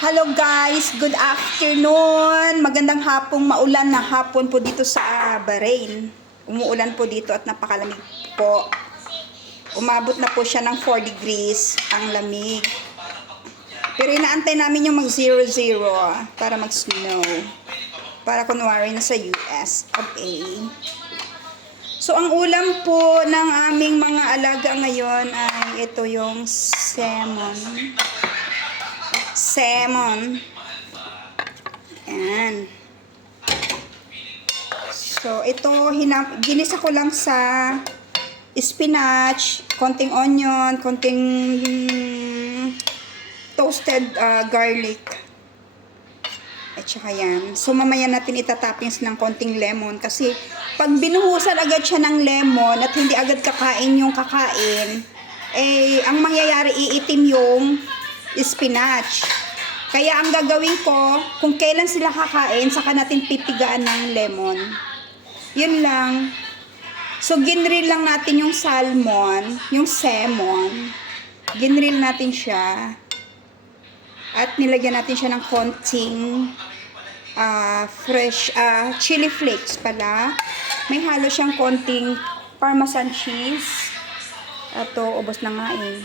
Hello guys, good afternoon. Magandang hapong maulan na hapon po dito sa Bahrain. Umuulan po dito at napakalamig po. Umabot na po siya ng 4 degrees ang lamig. Pero inaantay namin yung mag 0-0 para mag snow. Para kunwari na sa US of A. So ang ulam po ng aming mga alaga ngayon ay ito yung salmon. Ayan. So, ito, ginisa ko lang sa spinach, konting onion, konting toasted garlic. At saka yan. So, mamaya natin itatoppings ng konting lemon. Kasi, pag binuhusan agad siya ng lemon at hindi agad kakain yung kakain, eh, ang mangyayari, iitim yung spinach. Kaya ang gagawin ko, kung kailan sila kakain, saka natin pipigaan ng lemon. Yun lang. So, ginrill lang natin yung salmon, yung salmon. Ginrill natin siya. At nilagyan natin siya ng konting fresh chili flakes pala. May halo siyang konting parmesan cheese. Ito, ubos na nga eh.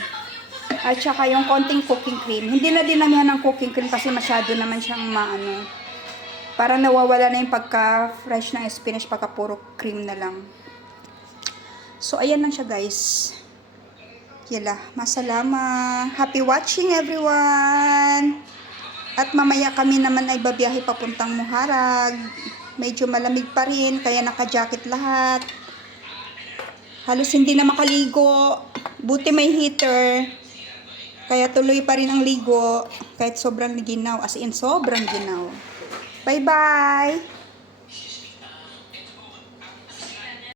At saka yung konting cooking cream. Hindi na dinamihan ng cooking cream kasi masyado naman siyang maano. Parang nawawala na yung pagka-fresh ng spinach, pagka puro cream na lang. So, ayan lang siya guys. Yala, masalama. Happy watching everyone! At mamaya kami naman ay babiyahe papuntang Muharraq. Medyo malamig pa rin, kaya naka-jacket lahat. Halos hindi na makaligo. Buti may heater. Kaya tuloy pa rin ang ligo kahit sobrang ginaw. As in, sobrang ginaw. Bye-bye!